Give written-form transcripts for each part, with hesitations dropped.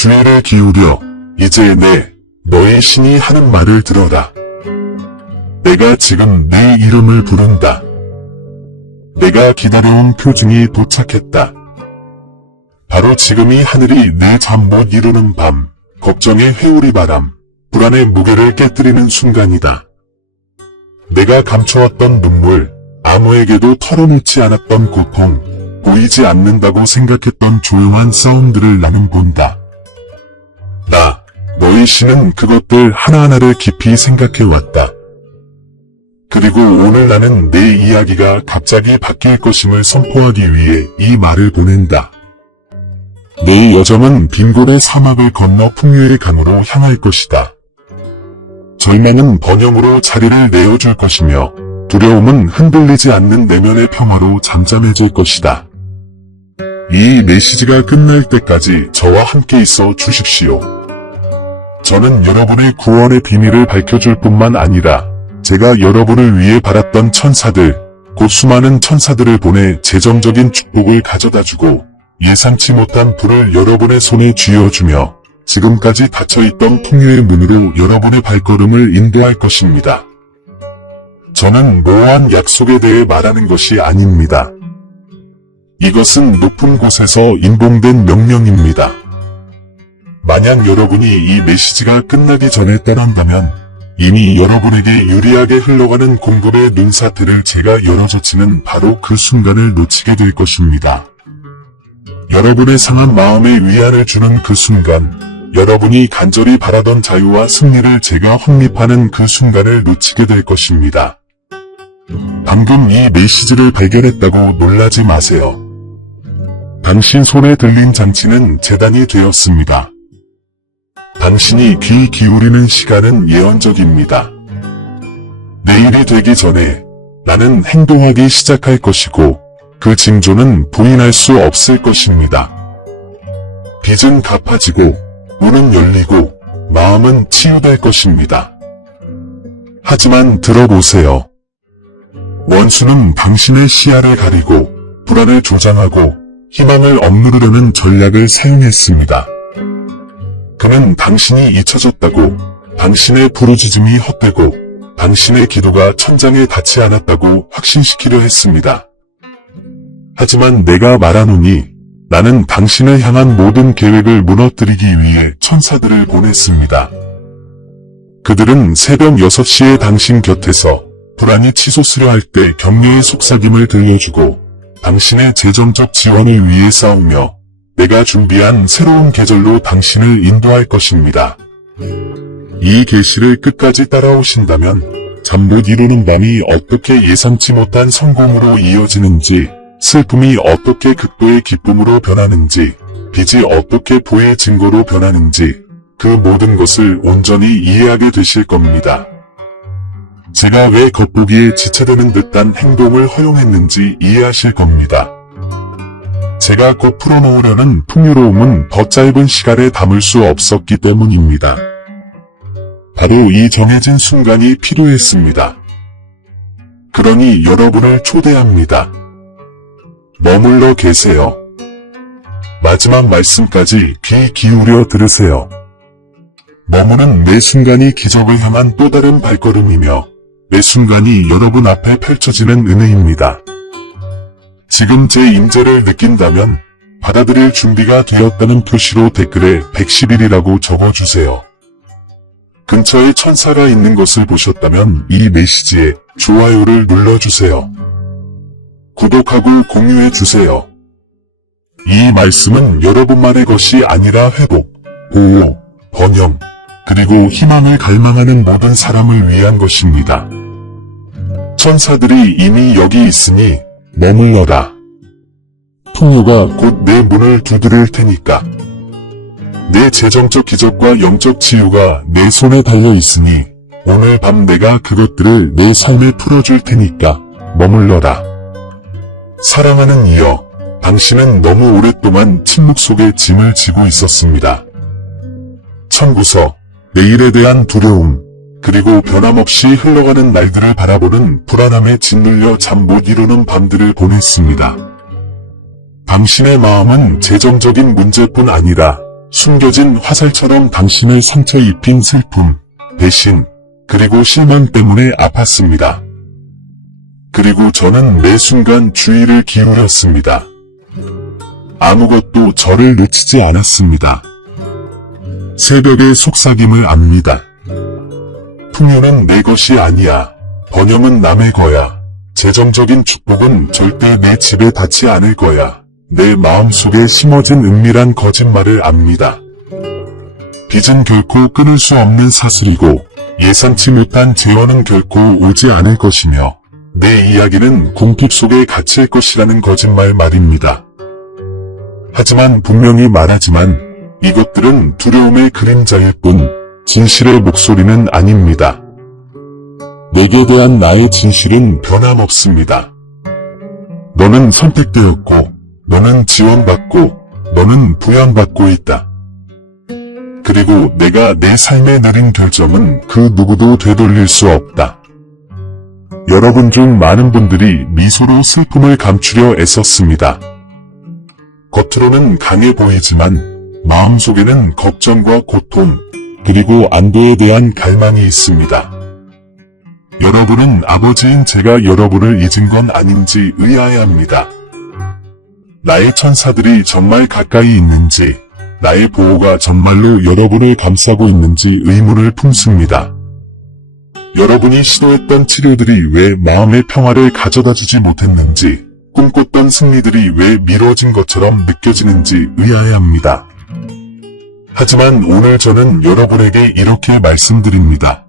주의를 기울여 이제 너의 신이 하는 말을 들어라. 내가 지금 네 이름을 부른다. 내가 기다려온 표징이 도착했다. 바로 지금이 하늘이 내 잠 못 이루는 밤, 걱정의 회오리 바람, 불안의 무게를 깨뜨리는 순간이다. 내가 감춰왔던 눈물, 아무에게도 털어놓지 않았던 고통, 보이지 않는다고 생각했던 조용한 싸움들을 나는 본다. 너의 신은 그것들 하나하나를 깊이 생각해왔다. 그리고 오늘 나는 내 이야기가 갑자기 바뀔 것임을 선포하기 위해 이 말을 보낸다. 내 여정은 빈곤의 사막을 건너 풍요의 강으로 향할 것이다. 절망은 번영으로 자리를 내어줄 것이며 두려움은 흔들리지 않는 내면의 평화로 잠잠해질 것이다. 이 메시지가 끝날 때까지 저와 함께 있어 주십시오. 저는 여러분의 구원의 비밀을 밝혀줄 뿐만 아니라 제가 여러분을 위해 바랐던 천사들, 곧 수많은 천사들을 보내 재정적인 축복을 가져다주고 예상치 못한 불을 여러분의 손에 쥐어주며 지금까지 닫혀있던 풍요의 문으로 여러분의 발걸음을 인도할 것입니다. 저는 모호한 약속에 대해 말하는 것이 아닙니다. 이것은 높은 곳에서 인봉된 명령입니다. 만약 여러분이 이 메시지가 끝나기 전에 떠난다면 이미 여러분에게 유리하게 흘러가는 공급의 눈사태를 제가 열어젖히는 바로 그 순간을 놓치게 될 것입니다. 여러분의 상한 마음에 위안을 주는 그 순간, 여러분이 간절히 바라던 자유와 승리를 제가 확립하는 그 순간을 놓치게 될 것입니다. 방금 이 메시지를 발견했다고 놀라지 마세요. 당신 손에 들린 장치는 재단이 되었습니다. 당신이 귀 기울이는 시간은 예언적입니다. 내일이 되기 전에 나는 행동하기 시작할 것이고 그 징조는 부인할 수 없을 것입니다. 빚은 갚아지고 문은 열리고 마음은 치유될 것입니다. 하지만 들어보세요. 원수는 당신의 시야를 가리고 불안을 조장하고 희망을 억누르려는 전략을 사용했습니다. 그는 당신이 잊혀졌다고, 당신의 부르짖음이 헛되고, 당신의 기도가 천장에 닿지 않았다고 확신시키려 했습니다. 하지만 내가 말하노니 나는 당신을 향한 모든 계획을 무너뜨리기 위해 천사들을 보냈습니다. 그들은 새벽 6시에 당신 곁에서 불안이 치솟으려 할 때 격려의 속삭임을 들려주고 당신의 재정적 지원을 위해 싸우며 내가 준비한 새로운 계절로 당신을 인도할 것입니다. 이 계시를 끝까지 따라오신다면 잠 못 이루는 밤이 어떻게 예상치 못한 성공으로 이어지는지, 슬픔이 어떻게 극도의 기쁨으로 변하는지, 빚이 어떻게 부의 증거로 변하는지 그 모든 것을 온전히 이해하게 되실 겁니다. 제가 왜 겉보기에 지체되는 듯한 행동을 허용했는지 이해하실 겁니다. 제가 곧 풀어놓으려는 풍요로움은 더 짧은 시간에 담을 수 없었기 때문입니다. 바로 이 정해진 순간이 필요했습니다. 그러니 여러분을 초대합니다. 머물러 계세요. 마지막 말씀까지 귀 기울여 들으세요. 머무는 매 순간이 기적을 향한 또 다른 발걸음이며 매 순간이 여러분 앞에 펼쳐지는 은혜입니다. 지금 제 임재를 느낀다면 받아들일 준비가 되었다는 표시로 댓글에 110일이라고 적어주세요. 근처에 천사가 있는 것을 보셨다면 이 메시지에 좋아요를 눌러주세요. 구독하고 공유해주세요. 이 말씀은 여러분만의 것이 아니라 회복, 보호, 번영, 그리고 희망을 갈망하는 모든 사람을 위한 것입니다. 천사들이 이미 여기 있으니 머물러라. 풍요가 곧 내 문을 두드릴 테니까. 내 재정적 기적과 영적 치유가 내 손에 달려있으니 오늘 밤 내가 그것들을 내 삶에 풀어줄 테니까 머물러라. 사랑하는 이여, 당신은 너무 오랫동안 침묵 속에 짐을 지고 있었습니다. 청구서, 내일에 대한 두려움, 그리고 변함없이 흘러가는 날들을 바라보는 불안함에 짓눌려 잠 못 이루는 밤들을 보냈습니다. 당신의 마음은 재정적인 문제뿐 아니라 숨겨진 화살처럼 당신을 상처 입힌 슬픔, 배신, 그리고 실망 때문에 아팠습니다. 그리고 저는 매 순간 주의를 기울였습니다. 아무것도 저를 놓치지 않았습니다. 새벽의 속삭임을 압니다. 풍요는 내 것이 아니야. 번영은 남의 거야. 재정적인 축복은 절대 내 집에 닿지 않을 거야. 내 마음속에 심어진 은밀한 거짓말을 압니다. 빚은 결코 끊을 수 없는 사슬이고 예상치 못한 재원은 결코 오지 않을 것이며 내 이야기는 궁핍 속에 갇힐 것이라는 거짓말 말입니다. 하지만 분명히 말하지만 이것들은 두려움의 그림자일 뿐 진실의 목소리는 아닙니다. 내게 대한 나의 진실은 변함없습니다. 너는 선택되었고 너는 지원받고 너는 부양받고 있다. 그리고 내가 내 삶에 내린 결정은 그 누구도 되돌릴 수 없다. 여러분 중 많은 분들이 미소로 슬픔을 감추려 애썼습니다. 겉으로는 강해 보이지만 마음속에는 걱정과 고통, 그리고 안도에 대한 갈망이 있습니다. 여러분은 아버지인 제가 여러분을 잊은 건 아닌지 의아해합니다. 나의 천사들이 정말 가까이 있는지, 나의 보호가 정말로 여러분을 감싸고 있는지 의문을 품습니다. 여러분이 시도했던 치료들이 왜 마음의 평화를 가져다주지 못했는지, 꿈꿨던 승리들이 왜 미뤄진 것처럼 느껴지는지 의아해합니다. 하지만 오늘 저는 여러분에게 이렇게 말씀드립니다.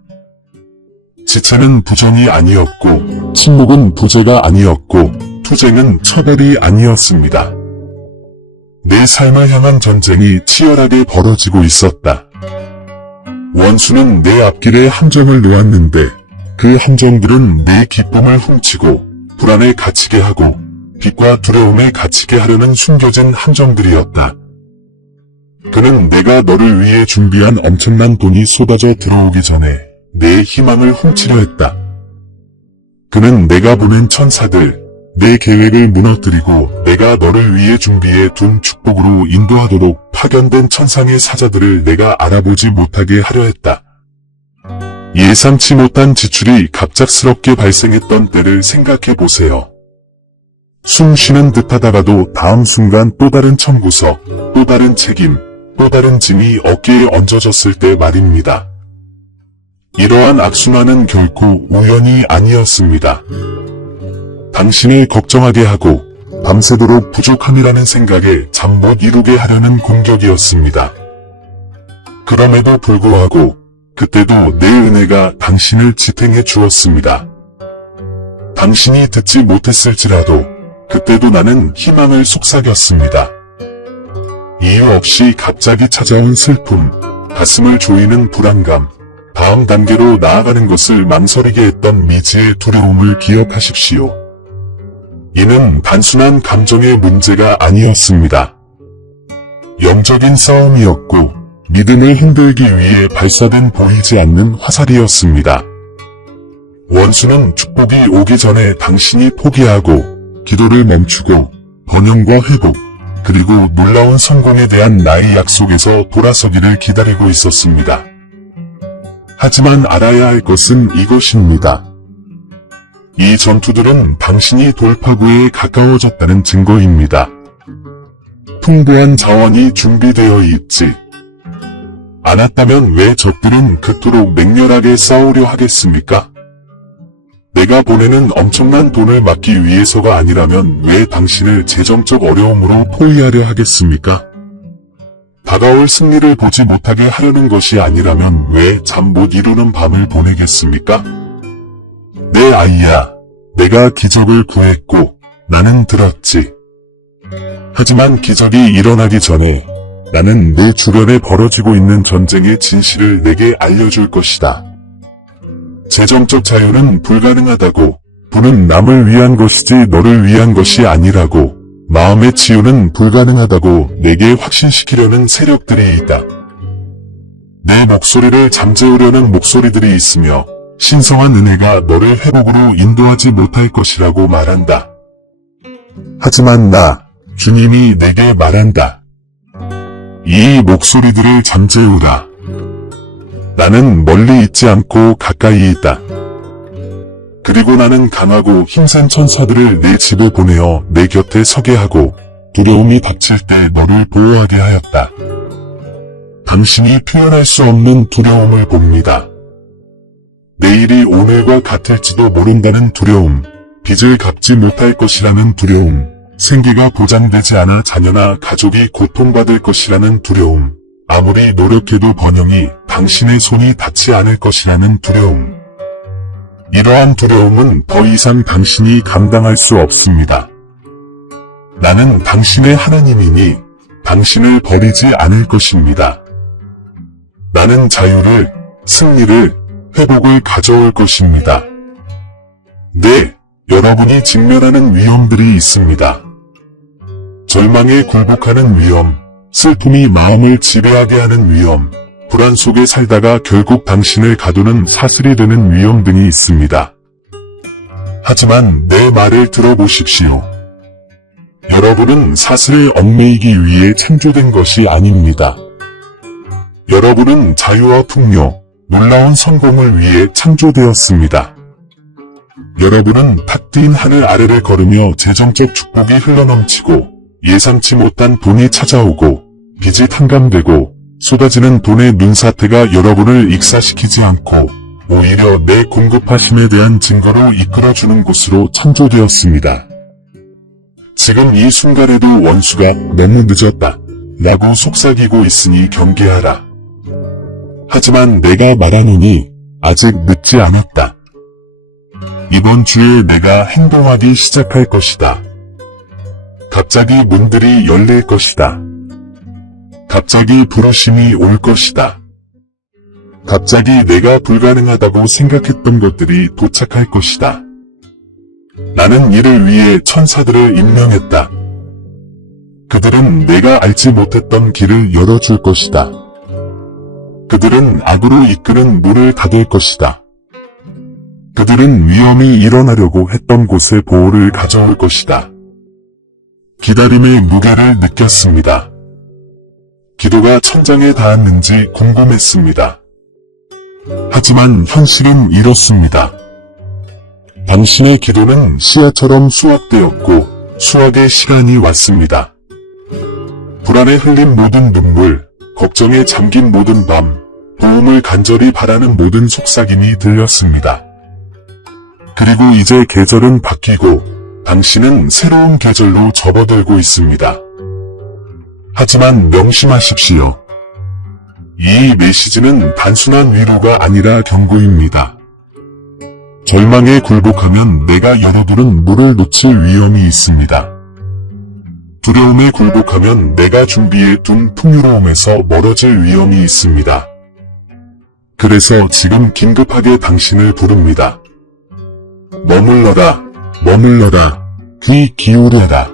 지체는 부정이 아니었고, 침묵은 부재가 아니었고, 투쟁은 처벌이 아니었습니다. 내 삶을 향한 전쟁이 치열하게 벌어지고 있었다. 원수는 내 앞길에 함정을 놓았는데 그 함정들은 내 기쁨을 훔치고 불안에 갇히게 하고 빛과 두려움에 갇히게 하려는 숨겨진 함정들이었다. 그는 내가 너를 위해 준비한 엄청난 돈이 쏟아져 들어오기 전에 내 희망을 훔치려 했다. 그는 내가 보낸 천사들, 내 계획을 무너뜨리고 내가 너를 위해 준비해 둔 축복으로 인도하도록 파견된 천상의 사자들을 내가 알아보지 못하게 하려 했다. 예상치 못한 지출이 갑작스럽게 발생했던 때를 생각해 보세요. 숨 쉬는 듯 하다가도 다음 순간 또 다른 청구서, 또 다른 책임, 또 다른 짐이 어깨에 얹어졌을 때 말입니다. 이러한 악순환은 결코 우연이 아니었습니다. 당신을 걱정하게 하고 밤새도록 부족함이라는 생각에 잠 못 이루게 하려는 공격이었습니다. 그럼에도 불구하고 그때도 내 은혜가 당신을 지탱해 주었습니다. 당신이 듣지 못했을지라도 그때도 나는 희망을 속삭였습니다. 이유 없이 갑자기 찾아온 슬픔, 가슴을 조이는 불안감, 다음 단계로 나아가는 것을 망설이게 했던 미지의 두려움을 기억하십시오. 이는 단순한 감정의 문제가 아니었습니다. 영적인 싸움이었고 믿음을 흔들기 위해 발사된 보이지 않는 화살이었습니다. 원수는 축복이 오기 전에 당신이 포기하고 기도를 멈추고 번영과 회복, 그리고 놀라운 성공에 대한 나의 약속에서 돌아서기를 기다리고 있었습니다. 하지만 알아야 할 것은 이것입니다. 이 전투들은 당신이 돌파구에 가까워졌다는 증거입니다. 풍부한 자원이 준비되어 있지 않았다면 왜 적들은 그토록 맹렬하게 싸우려 하겠습니까? 내가 보내는 엄청난 돈을 막기 위해서가 아니라면 왜 당신을 재정적 어려움으로 포위하려 하겠습니까? 다가올 승리를 보지 못하게 하려는 것이 아니라면 왜 잠 못 이루는 밤을 보내겠습니까? 내 아이야, 내가 기적을 구했고 나는 들었지. 하지만 기적이 일어나기 전에 나는 내 주변에 벌어지고 있는 전쟁의 진실을 내게 알려줄 것이다. 재정적 자유는 불가능하다고, 부는 남을 위한 것이지 너를 위한 것이 아니라고, 마음의 치유는 불가능하다고 내게 확신시키려는 세력들이 있다. 내 목소리를 잠재우려는 목소리들이 있으며 신성한 은혜가 너를 회복으로 인도하지 못할 것이라고 말한다. 하지만 나, 주님이 내게 말한다. 이 목소리들을 잠재우라. 나는 멀리 있지 않고 가까이 있다. 그리고 나는 강하고 힘센 천사들을 내 집에 보내어 내 곁에 서게 하고 두려움이 닥칠 때 너를 보호하게 하였다. 당신이 표현할 수 없는 두려움을 봅니다. 내일이 오늘과 같을지도 모른다는 두려움, 빚을 갚지 못할 것이라는 두려움, 생계가 보장되지 않아 자녀나 가족이 고통받을 것이라는 두려움, 아무리 노력해도 번영이 당신의 손이 닿지 않을 것이라는 두려움. 이러한 두려움은 더 이상 당신이 감당할 수 없습니다. 나는 당신의 하나님이니 당신을 버리지 않을 것입니다. 나는 자유를, 승리를, 회복을 가져올 것입니다. 네, 여러분이 직면하는 위험들이 있습니다. 절망에 굴복하는 위험, 슬픔이 마음을 지배하게 하는 위험, 불안 속에 살다가 결국 당신을 가두는 사슬이 되는 위험 등이 있습니다. 하지만 내 말을 들어보십시오. 여러분은 사슬에 얽매이기 위해 창조된 것이 아닙니다. 여러분은 자유와 풍요, 놀라운 성공을 위해 창조되었습니다. 여러분은 탁 트인 하늘 아래를 걸으며 재정적 축복이 흘러넘치고 예상치 못한 돈이 찾아오고 빚이 탕감되고 쏟아지는 돈의 눈사태가 여러분을 익사시키지 않고 오히려 내 공급하심에 대한 증거로 이끌어주는 곳으로 창조되었습니다. 지금 이 순간에도 원수가 너무 늦었다 라고 속삭이고 있으니 경계하라. 하지만 내가 말하노니 아직 늦지 않았다. 이번 주에 내가 행동하기 시작할 것이다. 갑자기 문들이 열릴 것이다. 갑자기 부르심이 올 것이다. 갑자기 내가 불가능하다고 생각했던 것들이 도착할 것이다. 나는 이를 위해 천사들을 임명했다. 그들은 내가 알지 못했던 길을 열어줄 것이다. 그들은 악으로 이끄는 문을 닫을 것이다. 그들은 위험이 일어나려고 했던 곳에 보호를 가져올 것이다. 기다림의 무게를 느꼈습니다. 기도가 천장에 닿았는지 궁금했습니다. 하지만 현실은 이렇습니다. 당신의 기도는 씨앗처럼 수확되었고 수확의 시간이 왔습니다. 불안에 흘린 모든 눈물, 걱정에 잠긴 모든 밤, 도움을 간절히 바라는 모든 속삭임이 들렸습니다. 그리고 이제 계절은 바뀌고 당신은 새로운 계절로 접어들고 있습니다. 하지만 명심하십시오. 이 메시지는 단순한 위로가 아니라 경고입니다. 절망에 굴복하면 내가 열어두는 문을 놓칠 위험이 있습니다. 두려움에 굴복하면 내가 준비해 둔 풍요로움에서 멀어질 위험이 있습니다. 그래서 지금 긴급하게 당신을 부릅니다. 머물러라, 머물러라, 귀 기울여라.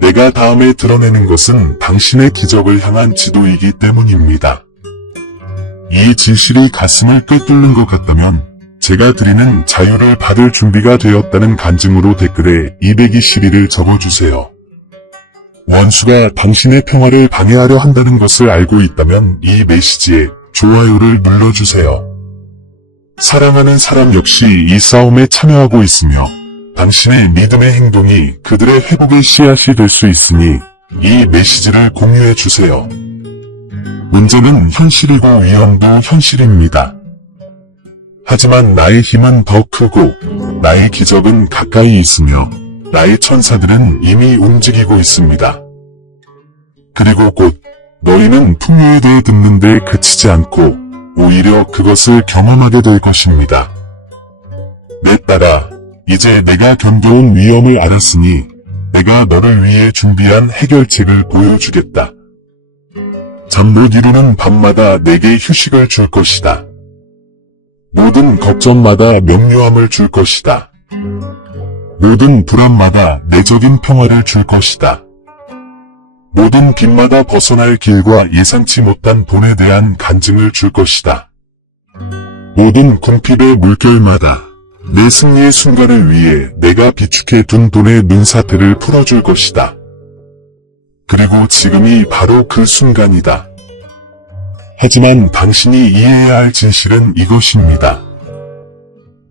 내가 다음에 드러내는 것은 당신의 기적을 향한 지도이기 때문입니다. 이 진실이 가슴을 꿰뚫는 것 같다면 제가 드리는 자유를 받을 준비가 되었다는 간증으로 댓글에 221을 적어주세요. 원수가 당신의 평화를 방해하려 한다는 것을 알고 있다면 이 메시지에 좋아요를 눌러주세요. 사랑하는 사람 역시 이 싸움에 참여하고 있으며 당신의 믿음의 행동이 그들의 회복의 씨앗이 될 수 있으니 이 메시지를 공유해주세요. 문제는 현실이고 위험도 현실입니다. 하지만 나의 힘은 더 크고 나의 기적은 가까이 있으며 나의 천사들은 이미 움직이고 있습니다. 그리고 곧 너희는 풍요에 대해 듣는데 그치지 않고 오히려 그것을 경험하게 될 것입니다. 내 딸아, 이제 내가 견뎌온 위험을 알았으니 내가 너를 위해 준비한 해결책을 보여주겠다. 잠 못 이루는 밤마다 내게 휴식을 줄 것이다. 모든 걱정마다 명료함을 줄 것이다. 모든 불안마다 내적인 평화를 줄 것이다. 모든 빚마다 벗어날 길과 예상치 못한 돈에 대한 간증을 줄 것이다. 모든 궁핍의 물결마다 내 승리의 순간을 위해 내가 비축해 둔 돈의 눈사태를 풀어줄 것이다. 그리고 그리고 지금이 바로 그 순간이다. 하지만 당신이 이해해야 할 진실은 이것입니다.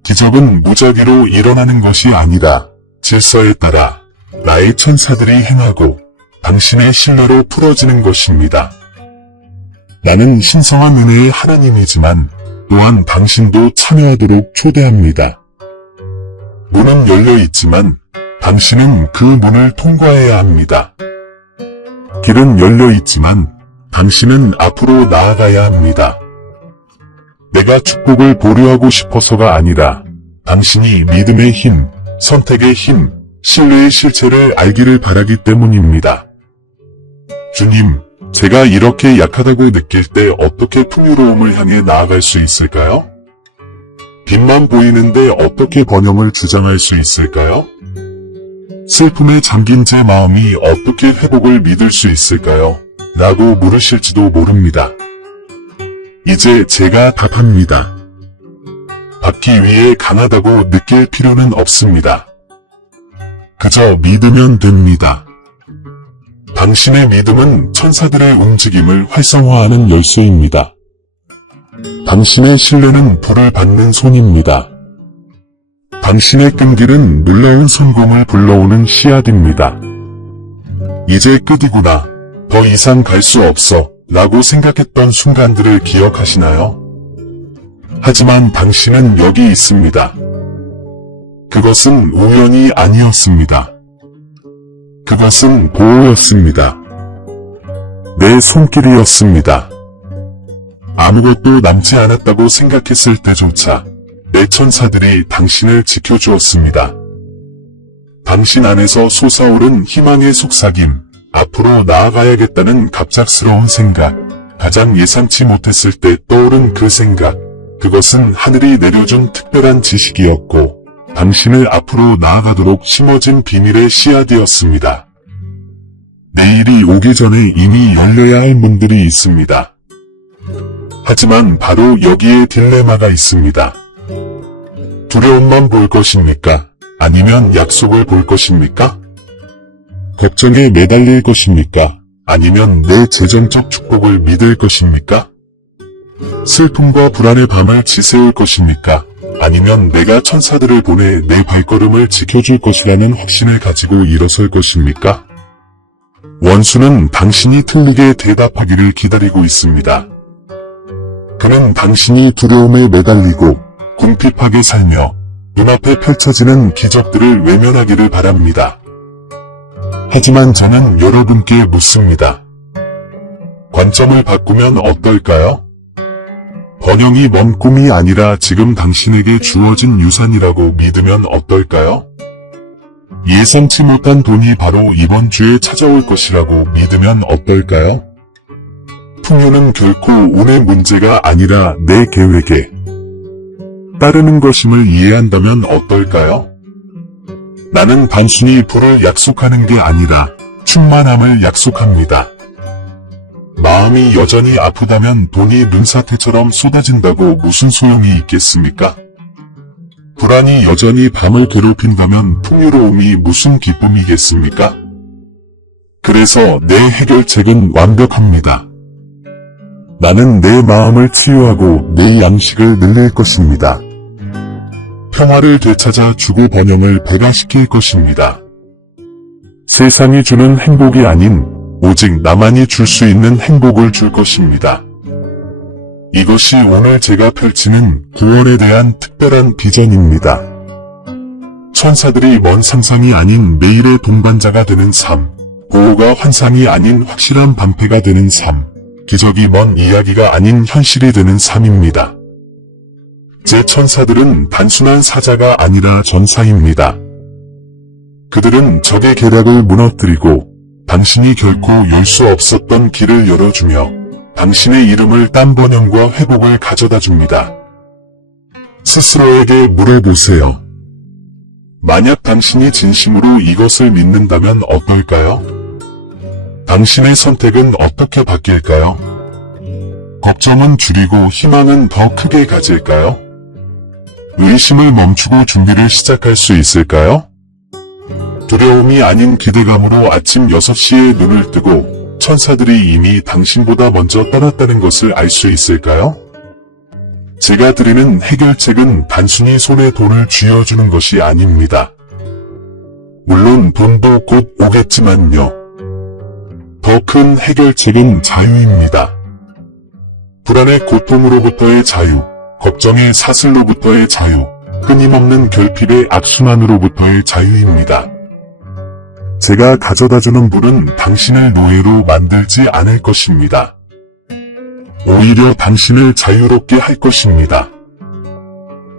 기적은 무작위로 일어나는 것이 아니라 질서에 따라 나의 천사들이 행하고 당신의 신뢰로 풀어지는 것입니다. 나는 신성한 은혜의 하나님이지만 또한 당신도 참여하도록 초대합니다. 문은 열려 있지만 당신은 그 문을 통과해야 합니다. 길은 열려 있지만 당신은 앞으로 나아가야 합니다. 내가 축복을 보류하고 싶어서가 아니라 당신이 믿음의 힘, 선택의 힘, 신뢰의 실체를 알기를 바라기 때문입니다. 주님, 제가 이렇게 약하다고 느낄 때 어떻게 풍요로움을 향해 나아갈 수 있을까요? 빛만 보이는데 어떻게 번영을 주장할 수 있을까요? 슬픔에 잠긴 제 마음이 어떻게 회복을 믿을 수 있을까요? 라고 물으실지도 모릅니다. 이제 제가 답합니다. 받기 위해 강하다고 느낄 필요는 없습니다. 그저 믿으면 됩니다. 당신의 믿음은 천사들의 움직임을 활성화하는 열쇠입니다. 당신의 신뢰는 불을 받는 손입니다. 당신의 끈길은 놀라운 성공을 불러오는 씨앗입니다. 이제 끝이구나. 더 이상 갈 수 없어. 라고 생각했던 순간들을 기억하시나요? 하지만 당신은 여기 있습니다. 그것은 우연이 아니었습니다. 그것은 보호였습니다. 내 손길이었습니다. 아무것도 남지 않았다고 생각했을 때조차 내 천사들이 당신을 지켜주었습니다. 당신 안에서 솟아오른 희망의 속삭임, 앞으로 나아가야겠다는 갑작스러운 생각, 가장 예상치 못했을 때 떠오른 그 생각, 그것은 하늘이 내려준 특별한 지식이었고 당신을 앞으로 나아가도록 심어진 비밀의 씨앗이었습니다. 내일이 오기 전에 이미 열려야 할 문들이 있습니다. 하지만 바로 여기에 딜레마가 있습니다. 두려움만 볼 것입니까? 아니면 약속을 볼 것입니까? 걱정에 매달릴 것입니까? 아니면 내 재정적 축복을 믿을 것입니까? 슬픔과 불안의 밤을 지새울 것입니까? 아니면 내가 천사들을 보내 내 발걸음을 지켜줄 것이라는 확신을 가지고 일어설 것입니까? 원수는 당신이 틀리게 대답하기를 기다리고 있습니다. 그는 당신이 두려움에 매달리고 궁핍하게 살며 눈앞에 펼쳐지는 기적들을 외면하기를 바랍니다. 하지만 저는 여러분께 묻습니다. 관점을 바꾸면 어떨까요? 번영이 먼 꿈이 아니라 지금 당신에게 주어진 유산이라고 믿으면 어떨까요? 예상치 못한 돈이 바로 이번 주에 찾아올 것이라고 믿으면 어떨까요? 풍요는 결코 운의 문제가 아니라 내 계획에 따르는 것임을 이해한다면 어떨까요? 나는 단순히 부를 약속하는 게 아니라 충만함을 약속합니다. 마음이 여전히 아프다면 돈이 눈사태처럼 쏟아진다고 무슨 소용이 있겠습니까? 불안이 여전히 밤을 괴롭힌다면 풍요로움이 무슨 기쁨이겠습니까? 그래서 내 해결책은 완벽합니다. 나는 내 마음을 치유하고 내 양식을 늘릴 것입니다. 평화를 되찾아 주고 번영을 배가시킬 것입니다. 세상이 주는 행복이 아닌 오직 나만이 줄 수 있는 행복을 줄 것입니다. 이것이 오늘 제가 펼치는 구원에 대한 특별한 비전입니다. 천사들이 먼 상상이 아닌 매일의 동반자가 되는 삶, 보호가 환상이 아닌 확실한 방패가 되는 삶, 기적이 먼 이야기가 아닌 현실이 되는 삶입니다. 제 천사들은 단순한 사자가 아니라 전사입니다. 그들은 적의 계략을 무너뜨리고 당신이 결코 열 수 없었던 길을 열어주며 당신의 이름을 딴 번영과 회복을 가져다 줍니다. 스스로에게 물어보세요. 만약 당신이 진심으로 이것을 믿는다면 어떨까요? 당신의 선택은 어떻게 바뀔까요? 걱정은 줄이고 희망은 더 크게 가질까요? 의심을 멈추고 준비를 시작할 수 있을까요? 두려움이 아닌 기대감으로 아침 6시에 눈을 뜨고 천사들이 이미 당신보다 먼저 떠났다는 것을 알 수 있을까요? 제가 드리는 해결책은 단순히 손에 돈을 쥐어주는 것이 아닙니다. 물론 돈도 곧 오겠지만요. 더 큰 해결책은 자유입니다. 불안의 고통으로부터의 자유, 걱정의 사슬로부터의 자유, 끊임없는 결핍의 악순환으로부터의 자유입니다. 제가 가져다주는 불은 당신을 노예로 만들지 않을 것입니다. 오히려 당신을 자유롭게 할 것입니다.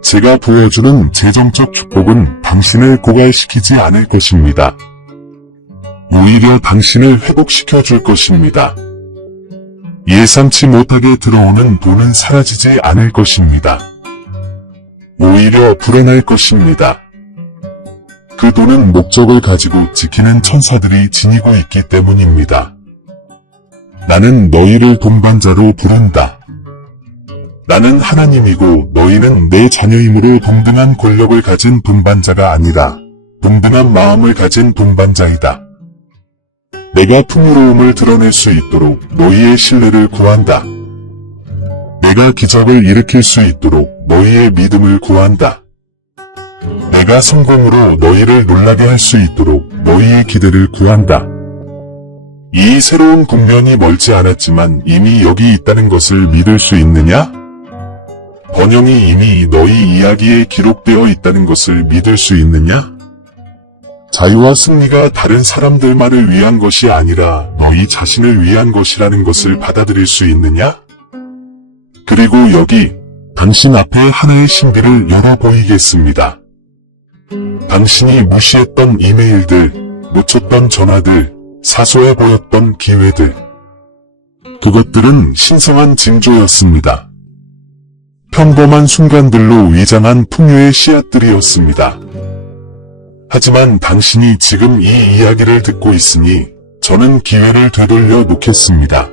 제가 보여주는 재정적 축복은 당신을 고갈시키지 않을 것입니다. 오히려 당신을 회복시켜 줄 것입니다. 예상치 못하게 들어오는 돈은 사라지지 않을 것입니다. 오히려 불어날 것입니다. 그 돈은 목적을 가지고 지키는 천사들이 지니고 있기 때문입니다. 나는 너희를 동반자로 부른다. 나는 하나님이고 너희는 내 자녀이므로 동등한 권력을 가진 동반자가 아니라 동등한 마음을 가진 동반자이다. 내가 풍요로움을 드러낼 수 있도록 너희의 신뢰를 구한다. 내가 기적을 일으킬 수 있도록 너희의 믿음을 구한다. 내가 성공으로 너희를 놀라게 할 수 있도록 너희의 기대를 구한다. 이 새로운 국면이 멀지 않았지만 이미 여기 있다는 것을 믿을 수 있느냐? 번영이 이미 너희 이야기에 기록되어 있다는 것을 믿을 수 있느냐? 자유와 승리가 다른 사람들만을 위한 것이 아니라 너희 자신을 위한 것이라는 것을 받아들일 수 있느냐? 그리고 여기 당신 앞에 하나의 신비를 열어 보이겠습니다. 당신이 무시했던 이메일들, 놓쳤던 전화들, 사소해 보였던 기회들. 그것들은 신성한 징조였습니다. 평범한 순간들로 위장한 풍요의 씨앗들이었습니다. 하지만 당신이 지금 이 이야기를 듣고 있으니 저는 기회를 되돌려 놓겠습니다.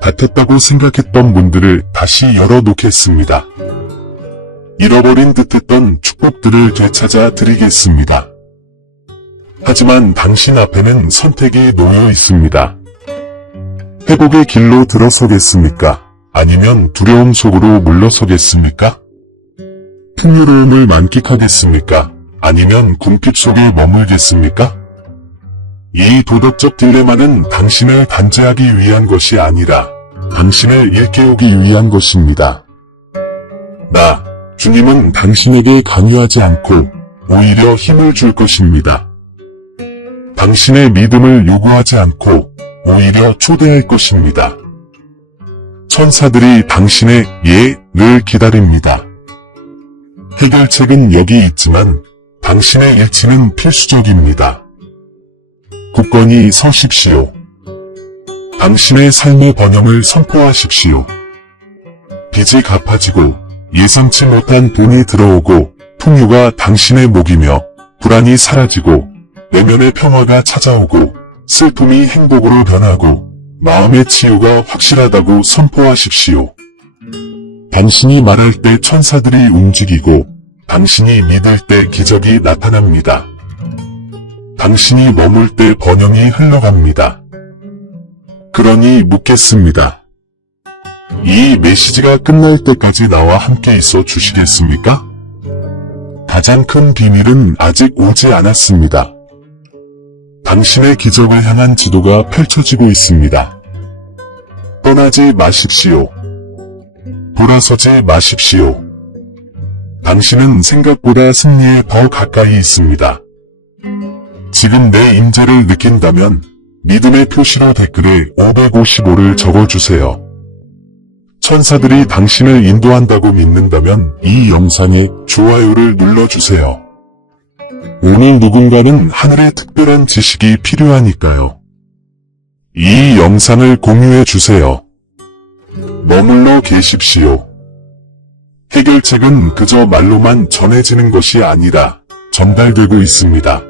닫혔다고 생각했던 문들을 다시 열어 놓겠습니다. 잃어버린 듯했던 축복들을 되찾아 드리겠습니다. 하지만 당신 앞에는 선택이 놓여 있습니다. 회복의 길로 들어서겠습니까? 아니면 두려움 속으로 물러서겠습니까? 풍요로움을 만끽하겠습니까? 아니면 궁핍 속에 머물겠습니까? 이 도덕적 딜레마는 당신을 단죄하기 위한 것이 아니라 당신을 일깨우기 위한 것입니다. 주님은 당신에게 강요하지 않고 오히려 힘을 줄 것입니다. 당신의 믿음을 요구하지 않고 오히려 초대할 것입니다. 천사들이 당신의 예를 기다립니다. 해결책은 여기 있지만 당신의 일치는 필수적입니다. 굳건히 서십시오. 당신의 삶의 번영을 선포하십시오. 빚이 갚아지고 예상치 못한 돈이 들어오고 풍요가 당신의 목이며 불안이 사라지고 내면의 평화가 찾아오고 슬픔이 행복으로 변하고 마음의 치유가 확실하다고 선포하십시오. 당신이 말할 때 천사들이 움직이고 당신이 믿을 때 기적이 나타납니다. 당신이 머물 때 번영이 흘러갑니다. 그러니 묻겠습니다. 이 메시지가 끝날 때까지 나와 함께 있어 주시겠습니까? 가장 큰 비밀은 아직 오지 않았습니다. 당신의 기적을 향한 지도가 펼쳐지고 있습니다. 떠나지 마십시오. 돌아서지 마십시오. 당신은 생각보다 승리에 더 가까이 있습니다. 지금 내 임재를 느낀다면 믿음의 표시로 댓글에 555를 적어주세요. 천사들이 당신을 인도한다고 믿는다면 이 영상에 좋아요를 눌러주세요. 오늘 누군가는 하늘의 특별한 지식이 필요하니까요. 이 영상을 공유해주세요. 머물러 계십시오. 해결책은 그저 말로만 전해지는 것이 아니라 전달되고 있습니다.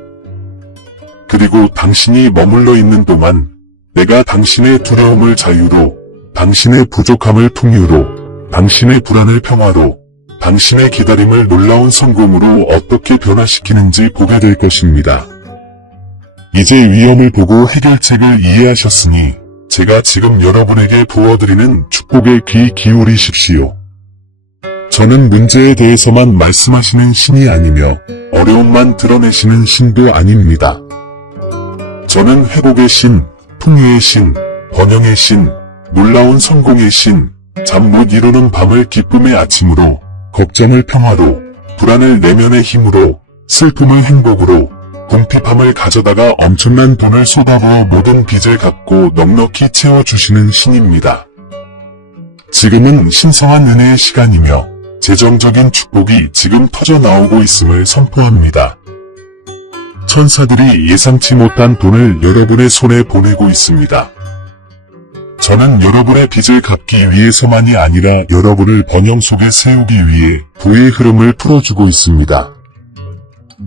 그리고 당신이 머물러 있는 동안 내가 당신의 두려움을 자유로, 당신의 부족함을 풍요로, 당신의 불안을 평화로, 당신의 기다림을 놀라운 성공으로 어떻게 변화시키는지 보게 될 것입니다. 이제 위험을 보고 해결책을 이해하셨으니 제가 지금 여러분에게 부어드리는 축복에 귀 기울이십시오. 저는 문제에 대해서만 말씀하시는 신이 아니며 어려움만 드러내시는 신도 아닙니다. 저는 회복의 신, 풍요의 신, 번영의 신, 놀라운 성공의 신, 잠 못 이루는 밤을 기쁨의 아침으로, 걱정을 평화로, 불안을 내면의 힘으로, 슬픔을 행복으로, 궁핍함을 가져다가 엄청난 돈을 쏟아부어 모든 빚을 갚고 넉넉히 채워주시는 신입니다. 지금은 신성한 은혜의 시간이며 재정적인 축복이 지금 터져 나오고 있음을 선포합니다. 천사들이 예상치 못한 돈을 여러분의 손에 보내고 있습니다. 저는 여러분의 빚을 갚기 위해서만이 아니라 여러분을 번영 속에 세우기 위해 부의 흐름을 풀어주고 있습니다.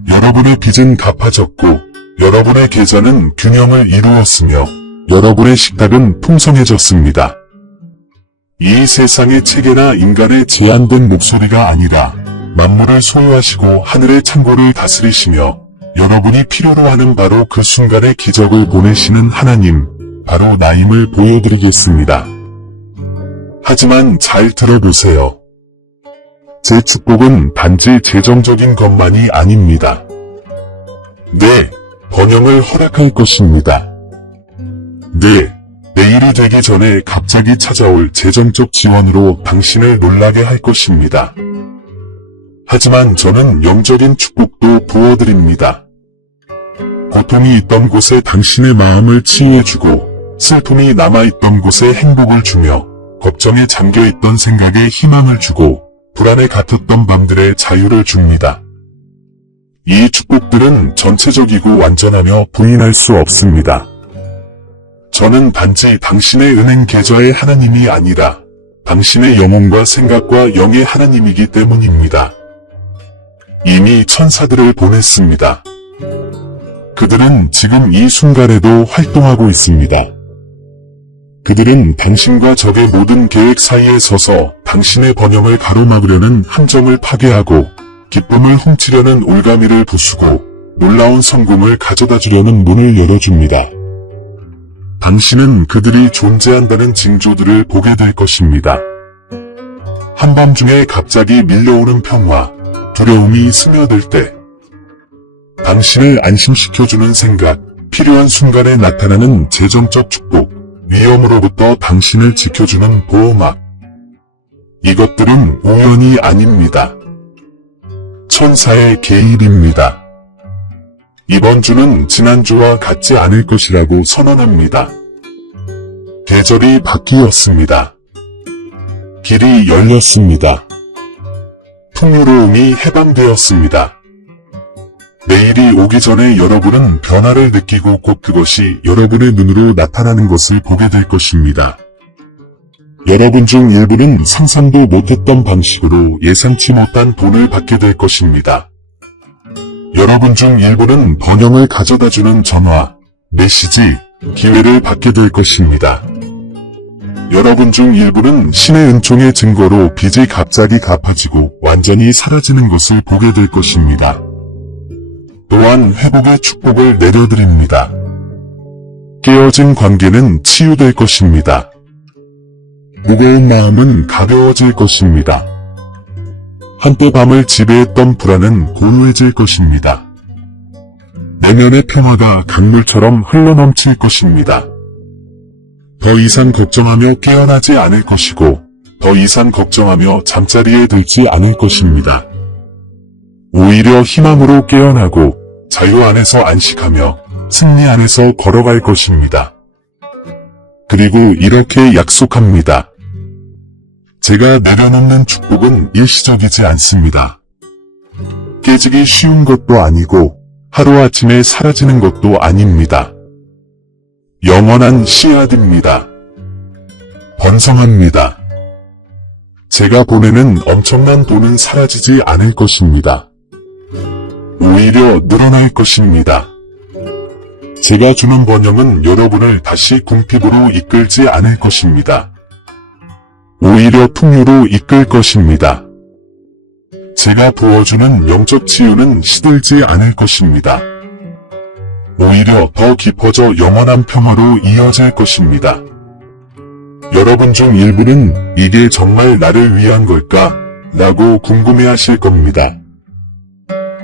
여러분의 빚은 갚아졌고 여러분의 계좌는 균형을 이루었으며 여러분의 식탁은 풍성해졌습니다. 이 세상의 체계나 인간의 제한된 목소리가 아니라 만물을 소유하시고 하늘의 창고를 다스리시며 여러분이 필요로 하는 바로 그 순간의 기적을 보내시는 하나님, 바로 나임을 보여드리겠습니다. 하지만 잘 들어보세요. 제 축복은 단지 재정적인 것만이 아닙니다. 네, 번영을 허락할 것입니다. 네, 내일이 되기 전에 갑자기 찾아올 재정적 지원으로 당신을 놀라게 할 것입니다. 하지만 저는 영적인 축복도 부어드립니다. 고통이 있던 곳에 당신의 마음을 치유해주고 슬픔이 남아있던 곳에 행복을 주며 걱정에 잠겨있던 생각에 희망을 주고 불안에 갇혔던 밤들의 자유를 줍니다. 이 축복들은 전체적이고 완전하며 부인할 수 없습니다. 저는 단지 당신의 은행 계좌의 하나님이 아니라 당신의 영혼과 생각과 영의 하나님이기 때문입니다. 이미 천사들을 보냈습니다. 그들은 지금 이 순간에도 활동하고 있습니다. 그들은 당신과 적의 모든 계획 사이에 서서 당신의 번영을 가로막으려는 함정을 파괴하고 기쁨을 훔치려는 올가미를 부수고 놀라운 성공을 가져다 주려는 문을 열어줍니다. 당신은 그들이 존재한다는 징조들을 보게 될 것입니다. 한밤중에 갑자기 밀려오는 평화, 두려움이 스며들 때 당신을 안심시켜주는 생각, 필요한 순간에 나타나는 재정적 축복, 위험으로부터 당신을 지켜주는 보호막. 이것들은 우연이 아닙니다. 천사의 개입입니다. 이번 주는 지난주와 같지 않을 것이라고 선언합니다. 계절이 바뀌었습니다. 길이 열렸습니다. 풍요로움이 해방되었습니다. 내일이 오기 전에 여러분은 변화를 느끼고 곧 그것이 여러분의 눈으로 나타나는 것을 보게 될 것입니다. 여러분 중 일부는 상상도 못했던 방식으로 예상치 못한 돈을 받게 될 것입니다. 여러분 중 일부는 번영을 가져다주는 전화, 메시지, 기회를 받게 될 것입니다. 여러분 중 일부는 신의 은총의 증거로 빚이 갑자기 갚아지고 완전히 사라지는 것을 보게 될 것입니다. 또한 회복의 축복을 내려드립니다. 깨어진 관계는 치유될 것입니다. 무거운 마음은 가벼워질 것입니다. 한때 밤을 지배했던 불안은 고요해질 것입니다. 내면의 평화가 강물처럼 흘러넘칠 것입니다. 더 이상 걱정하며 깨어나지 않을 것이고 더 이상 걱정하며 잠자리에 들지 않을 것입니다. 오히려 희망으로 깨어나고 자유 안에서 안식하며 승리 안에서 걸어갈 것입니다. 그리고 이렇게 약속합니다. 제가 내려놓는 축복은 일시적이지 않습니다. 깨지기 쉬운 것도 아니고 하루아침에 사라지는 것도 아닙니다. 영원한 씨앗입니다. 번성합니다. 제가 보내는 엄청난 돈은 사라지지 않을 것입니다. 오히려 늘어날 것입니다. 제가 주는 번영은 여러분을 다시 궁핍으로 이끌지 않을 것입니다. 오히려 풍요로 이끌 것입니다. 제가 부어주는 영적 치유는 시들지 않을 것입니다. 오히려 더 깊어져 영원한 평화로 이어질 것입니다. 여러분 중 일부는 이게 정말 나를 위한 걸까? 라고 궁금해하실 겁니다.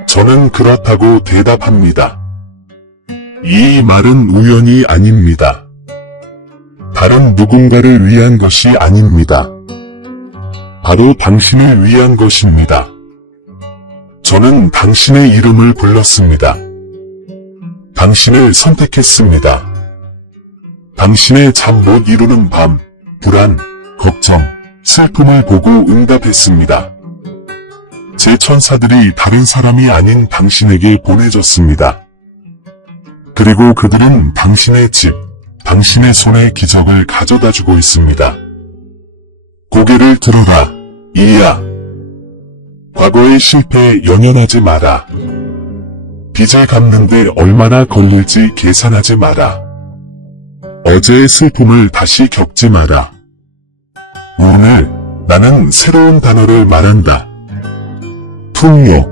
저는 그렇다고 대답합니다. 이 말은 우연이 아닙니다. 다른 누군가를 위한 것이 아닙니다. 바로 당신을 위한 것입니다. 저는 당신의 이름을 불렀습니다. 당신을 선택했습니다. 당신의 잠 못 이루는 밤, 불안, 걱정, 슬픔을 보고 응답했습니다. 제 천사들이 다른 사람이 아닌 당신에게 보내졌습니다. 그리고 그들은 당신의 집, 당신의 손에 기적을 가져다 주고 있습니다. 고개를 들어라, 이야. 과거의 실패에 연연하지 마라. 빚을 갚는데 얼마나 걸릴지 계산하지 마라. 어제의 슬픔을 다시 겪지 마라. 오늘 나는 새로운 단어를 말한다. 풍요,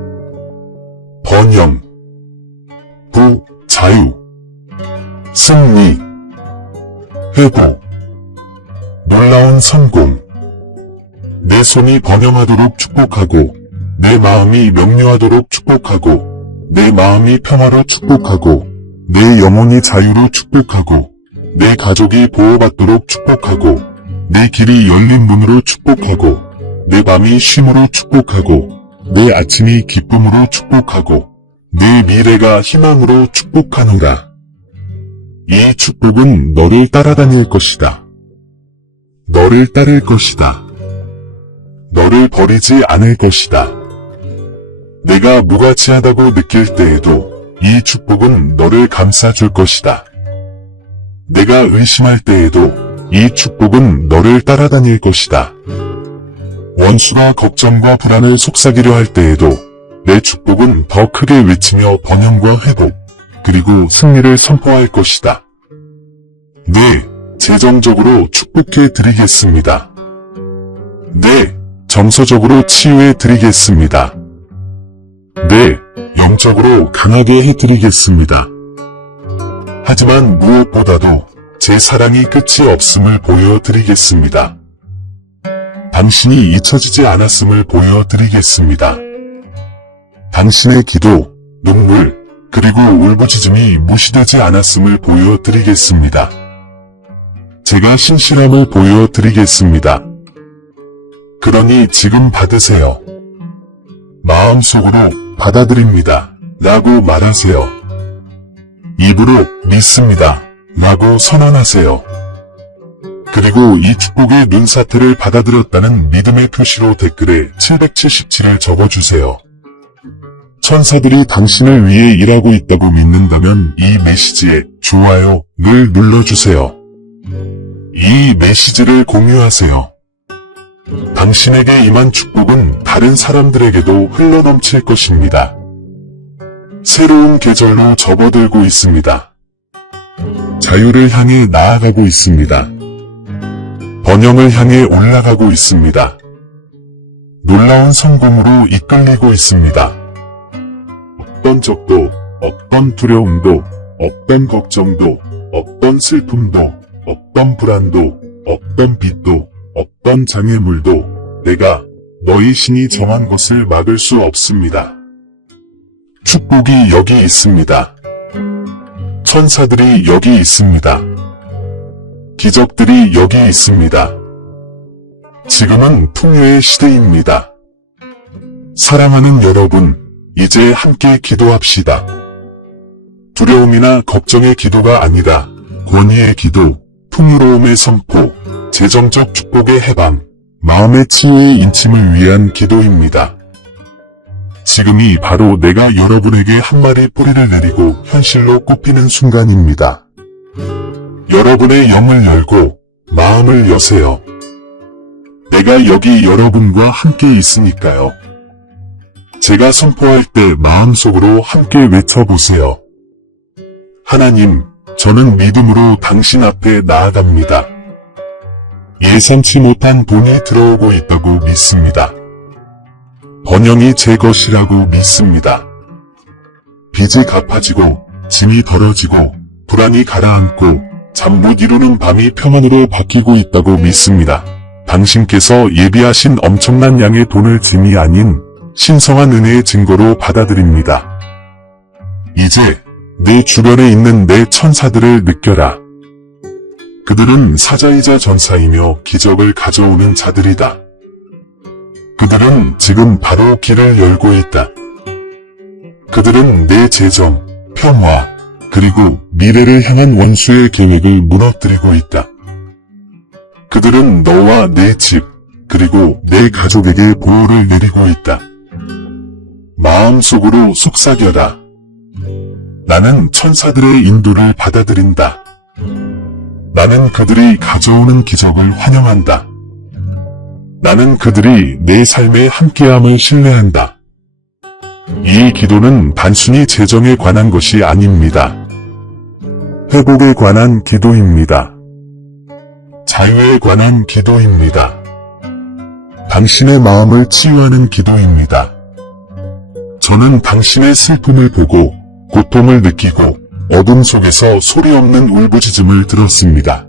번영, 자유, 승리, 회복, 놀라운 성공. 내 손이 번영하도록 축복하고, 내 마음이 명료하도록 축복하고, 내 마음이 평화로 축복하고, 내 영혼이 자유로 축복하고, 내 가족이 보호받도록 축복하고, 내 길이 열린 문으로 축복하고, 내 밤이 쉼으로 축복하고, 내 아침이 기쁨으로 축복하고, 내 미래가 희망으로 축복하노라. 이 축복은 너를 따라다닐 것이다. 너를 따를 것이다. 너를 버리지 않을 것이다. 내가 무가치하다고 느낄 때에도 이 축복은 너를 감싸줄 것이다. 내가 의심할 때에도 이 축복은 너를 따라다닐 것이다. 원수가 걱정과 불안을 속삭이려 할 때에도 내 축복은 더 크게 외치며 번영과 회복, 그리고 승리를 선포할 것이다. 네, 재정적으로 축복해 드리겠습니다. 네, 정서적으로 치유해 드리겠습니다. 네, 영적으로 강하게 해 드리겠습니다. 하지만 무엇보다도 제 사랑이 끝이 없음을 보여드리겠습니다. 당신이 잊혀지지 않았음을 보여드리겠습니다. 당신의 기도, 눈물, 그리고 울부짖음이 무시되지 않았음을 보여드리겠습니다. 제가 신실함을 보여드리겠습니다. 그러니 지금 받으세요. 마음속으로 받아들입니다. 라고 말하세요. 입으로 믿습니다. 라고 선언하세요. 그리고 이 축복의 눈사태를 받아들였다는 믿음의 표시로 댓글에 777을 적어주세요. 천사들이 당신을 위해 일하고 있다고 믿는다면 이 메시지에 좋아요를 눌러주세요. 이 메시지를 공유하세요. 당신에게 임한 축복은 다른 사람들에게도 흘러넘칠 것입니다. 새로운 계절로 접어들고 있습니다. 자유를 향해 나아가고 있습니다. 번영을 향해 올라가고 있습니다. 놀라운 성공으로 이끌리고 있습니다. 어떤 적도, 어떤 두려움도, 어떤 걱정도, 어떤 슬픔도, 어떤 불안도, 어떤 빚도, 어떤 장애물도 내가 너희 신이 정한 것을 막을 수 없습니다. 축복이 여기 있습니다. 천사들이 여기 있습니다. 기적들이 여기 있습니다. 지금은 풍요의 시대입니다. 사랑하는 여러분, 이제 함께 기도합시다. 두려움이나 걱정의 기도가 아니라 권위의 기도, 풍요로움의 선포, 재정적 축복의 해방, 마음의 치유의 인침을 위한 기도입니다. 지금이 바로 내가 여러분에게 한 마리 뿌리를 내리고 현실로 꼽히는 순간입니다. 여러분의 영을 열고 마음을 여세요. 내가 여기 여러분과 함께 있으니까요. 제가 선포할 때 마음속으로 함께 외쳐보세요. 하나님, 저는 믿음으로 당신 앞에 나아갑니다. 예상치 못한 돈이 들어오고 있다고 믿습니다. 번영이 제 것이라고 믿습니다. 빚이 갚아지고 짐이 덜어지고 불안이 가라앉고 잠 못 이루는 밤이 평안으로 바뀌고 있다고 믿습니다. 당신께서 예비하신 엄청난 양의 돈을 짐이 아닌 신성한 은혜의 증거로 받아들입니다. 이제 내 주변에 있는 내 천사들을 느껴라. 그들은 사자이자 전사이며 기적을 가져오는 자들이다. 그들은 지금 바로 길을 열고 있다. 그들은 내 재정, 평화, 그리고 미래를 향한 원수의 계획을 무너뜨리고 있다. 그들은 너와 내 집, 그리고 내 가족에게 보호를 내리고 있다. 마음속으로 속삭여라. 나는 천사들의 인도를 받아들인다. 나는 그들이 가져오는 기적을 환영한다. 나는 그들이 내 삶에 함께함을 신뢰한다. 이 기도는 단순히 재정에 관한 것이 아닙니다. 회복에 관한 기도입니다. 자유에 관한 기도입니다. 당신의 마음을 치유하는 기도입니다. 저는 당신의 슬픔을 보고 고통을 느끼고 어둠 속에서 소리 없는 울부짖음을 들었습니다.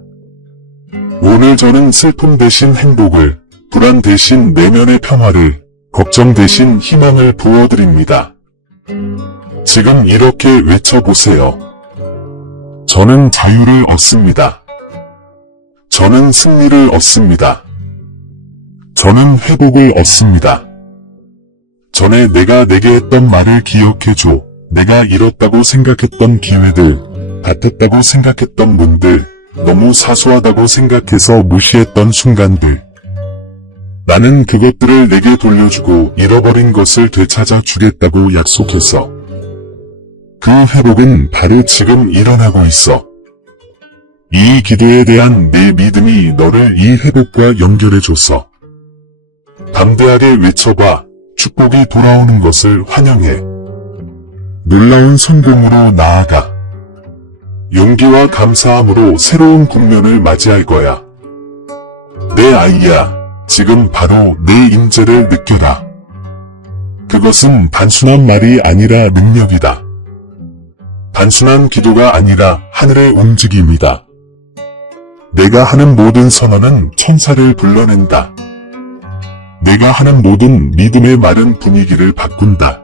오늘 저는 슬픔 대신 행복을, 불안 대신 내면의 평화를, 걱정 대신 희망을 부어드립니다. 지금 이렇게 외쳐보세요. 저는 자유를 얻습니다. 저는 승리를 얻습니다. 저는 회복을 얻습니다. 전에 내가 내게 했던 말을 기억해줘. 내가 잃었다고 생각했던 기회들, 다퉜다고 생각했던 문들, 너무 사소하다고 생각해서 무시했던 순간들. 나는 그것들을 내게 돌려주고 잃어버린 것을 되찾아 주겠다고 약속했어. 그 회복은 바로 지금 일어나고 있어. 이 기도에 대한 내 믿음이 너를 이 회복과 연결해줬어. 담대하게 외쳐봐. 축복이 돌아오는 것을 환영해. 놀라운 성공으로 나아가. 용기와 감사함으로 새로운 국면을 맞이할 거야. 내 아이야, 지금 바로 내 임재를 느껴라. 그것은 단순한 말이 아니라 능력이다. 단순한 기도가 아니라 하늘의 움직임이다. 내가 하는 모든 선언은 천사를 불러낸다. 내가 하는 모든 믿음의 말은 분위기를 바꾼다.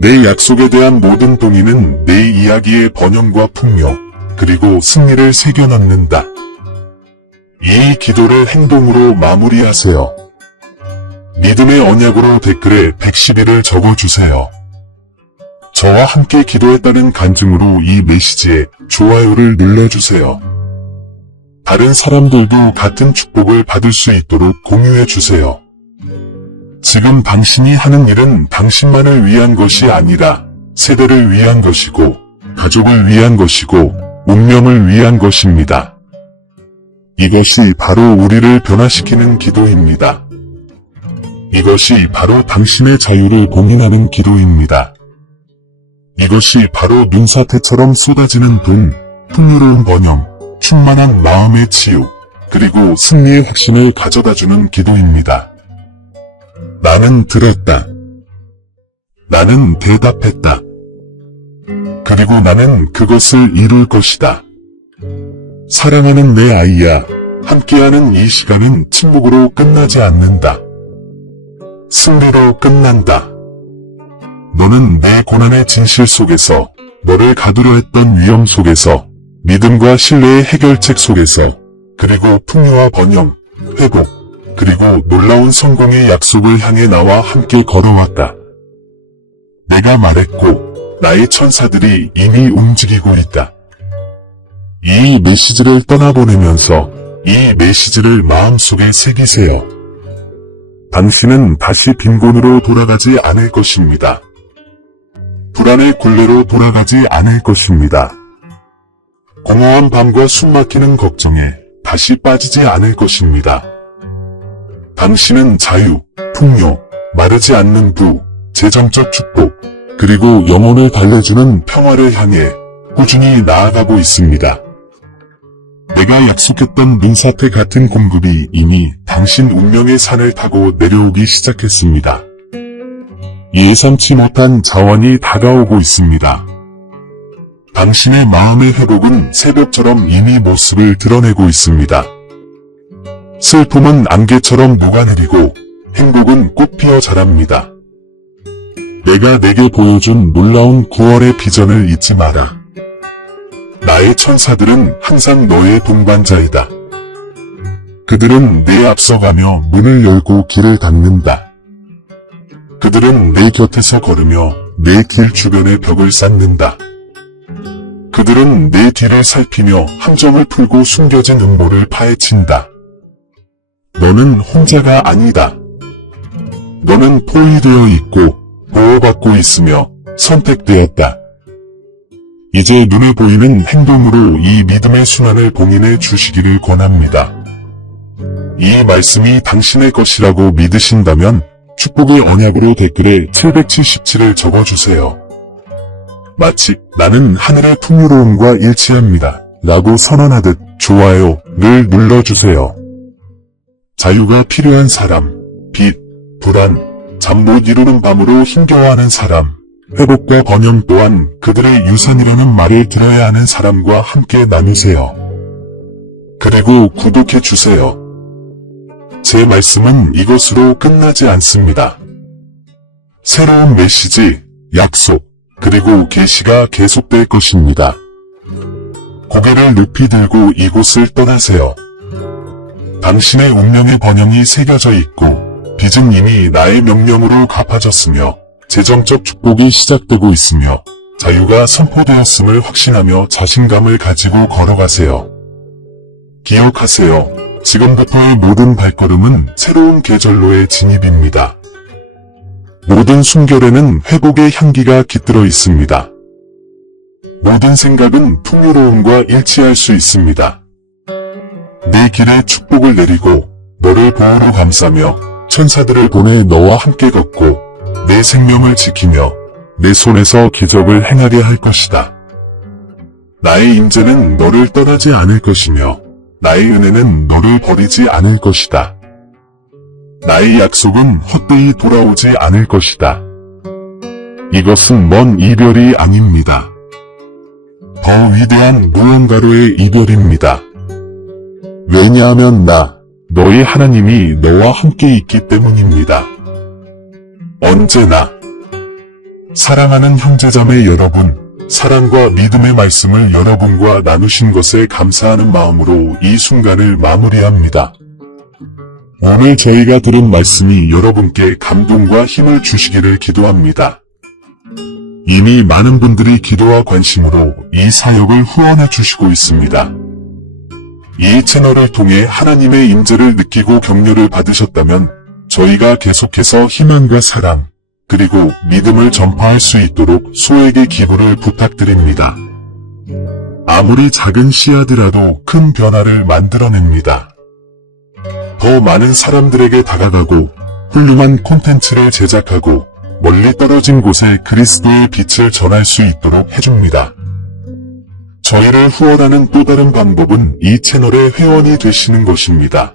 내 약속에 대한 모든 동의는 내 이야기의 번영과 풍요, 그리고 승리를 새겨넣는다. 이 기도를 행동으로 마무리하세요. 믿음의 언약으로 댓글에 111을 적어주세요. 저와 함께 기도했다는 간증으로 이 메시지에 좋아요를 눌러주세요. 다른 사람들도 같은 축복을 받을 수 있도록 공유해주세요. 지금 당신이 하는 일은 당신만을 위한 것이 아니라 세대를 위한 것이고, 가족을 위한 것이고, 운명을 위한 것입니다. 이것이 바로 우리를 변화시키는 기도입니다. 이것이 바로 당신의 자유를 공인하는 기도입니다. 이것이 바로 눈사태처럼 쏟아지는 돈, 풍요로운 번영, 충만한 마음의 치유, 그리고 승리의 확신을 가져다주는 기도입니다. 나는 들었다. 나는 대답했다. 그리고 나는 그것을 이룰 것이다. 사랑하는 내 아이야, 함께하는 이 시간은 침묵으로 끝나지 않는다. 승리로 끝난다. 너는 내 고난의 진실 속에서, 너를 가두려 했던 위험 속에서, 믿음과 신뢰의 해결책 속에서, 그리고 풍요와 번영, 회복, 그리고 놀라운 성공의 약속을 향해 나와 함께 걸어왔다. 내가 말했고, 나의 천사들이 이미 움직이고 있다. 이 메시지를 떠나보내면서 이 메시지를 마음속에 새기세요. 당신은 다시 빈곤으로 돌아가지 않을 것입니다. 불안의 굴레로 돌아가지 않을 것입니다. 공허한 밤과 숨막히는 걱정에 다시 빠지지 않을 것입니다. 당신은 자유, 풍요, 마르지 않는 부, 재정적 축복, 그리고 영혼을 달래주는 평화를 향해 꾸준히 나아가고 있습니다. 내가 약속했던 눈사태 같은 공급이 이미 당신 운명의 산을 타고 내려오기 시작했습니다. 예상치 못한 자원이 다가오고 있습니다. 당신의 마음의 회복은 새벽처럼 이미 모습을 드러내고 있습니다. 슬픔은 안개처럼 녹아내리고 행복은 꽃피어 자랍니다. 내가 내게 보여준 놀라운 9월의 비전을 잊지 마라. 나의 천사들은 항상 너의 동반자이다. 그들은 내 앞서가며 문을 열고 길을 닫는다. 그들은 내 곁에서 걸으며 내 길 주변에 벽을 쌓는다. 그들은 내 뒤를 살피며 함정을 풀고 숨겨진 음모를 파헤친다. 너는 혼자가 아니다. 너는 포위되어 있고 보호받고 있으며 선택되었다. 이제 눈에 보이는 행동으로 이 믿음의 순환을 봉인해 주시기를 권합니다. 이 말씀이 당신의 것이라고 믿으신다면 축복의 언약으로 댓글에 777을 적어주세요. 마치 나는 하늘의 풍요로움과 일치합니다. 라고 선언하듯 좋아요를 눌러주세요. 자유가 필요한 사람, 빚, 불안, 잠 못 이루는 밤으로 힘겨워하는 사람, 회복과 번영 또한 그들의 유산이라는 말을 들어야 하는 사람과 함께 나누세요. 그리고 구독해주세요. 제 말씀은 이것으로 끝나지 않습니다. 새로운 메시지, 약속, 그리고 계시가 계속될 것입니다. 고개를 높이 들고 이곳을 떠나세요. 당신의 운명의 번영이 새겨져 있고 빚은 이미 나의 명령으로 갚아졌으며 재정적 축복이 시작되고 있으며 자유가 선포되었음을 확신하며 자신감을 가지고 걸어가세요. 기억하세요. 지금부터의 모든 발걸음은 새로운 계절로의 진입입니다. 모든 숨결에는 회복의 향기가 깃들어 있습니다. 모든 생각은 풍요로움과 일치할 수 있습니다. 내 길에 축복을 내리고 너를 보호로 감싸며 천사들을 보내 너와 함께 걷고 내 생명을 지키며 내 손에서 기적을 행하게 할 것이다. 나의 임재는 너를 떠나지 않을 것이며 나의 은혜는 너를 버리지 않을 것이다. 나의 약속은 헛되이 돌아오지 않을 것이다. 이것은 먼 이별이 아닙니다. 더 위대한 무언가로의 이별입니다. 왜냐하면 너희 하나님이 너와 함께 있기 때문입니다. 언제나 사랑하는 형제자매 여러분, 사랑과 믿음의 말씀을 여러분과 나누신 것에 감사하는 마음으로 이 순간을 마무리합니다. 오늘 저희가 들은 말씀이 여러분께 감동과 힘을 주시기를 기도합니다. 이미 많은 분들이 기도와 관심으로 이 사역을 후원해 주시고 있습니다. 이 채널을 통해 하나님의 임재를 느끼고 격려를 받으셨다면 저희가 계속해서 희망과 사랑, 그리고 믿음을 전파할 수 있도록 소액의 기부를 부탁드립니다. 아무리 작은 씨앗이라도 큰 변화를 만들어냅니다. 더 많은 사람들에게 다가가고 훌륭한 콘텐츠를 제작하고 멀리 떨어진 곳에 그리스도의 빛을 전할 수 있도록 해줍니다. 저희를 후원하는 또 다른 방법은 이 채널의 회원이 되시는 것입니다.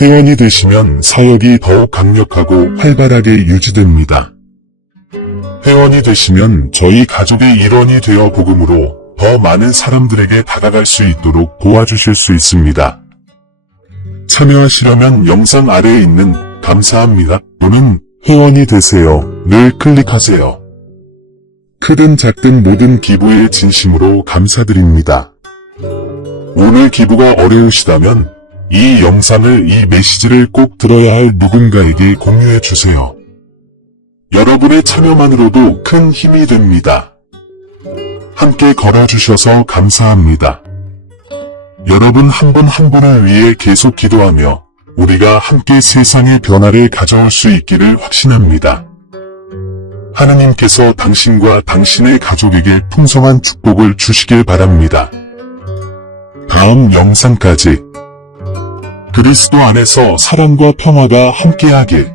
회원이 되시면 사역이 더욱 강력하고 활발하게 유지됩니다. 회원이 되시면 저희 가족의 일원이 되어 복음으로 더 많은 사람들에게 다가갈 수 있도록 도와주실 수 있습니다. 참여하시려면 영상 아래에 있는 감사합니다 또는 회원이 되세요를 클릭하세요. 크든 작든 모든 기부에 진심으로 감사드립니다. 오늘 기부가 어려우시다면 이 영상을, 이 메시지를 꼭 들어야 할 누군가에게 공유해 주세요. 여러분의 참여만으로도 큰 힘이 됩니다. 함께 걸어주셔서 감사합니다. 여러분 한 분 한 분을 위해 계속 기도하며 우리가 함께 세상의 변화를 가져올 수 있기를 확신합니다. 하느님께서 당신과 당신의 가족에게 풍성한 축복을 주시길 바랍니다. 다음 영상까지 그리스도 안에서 사랑과 평화가 함께하길.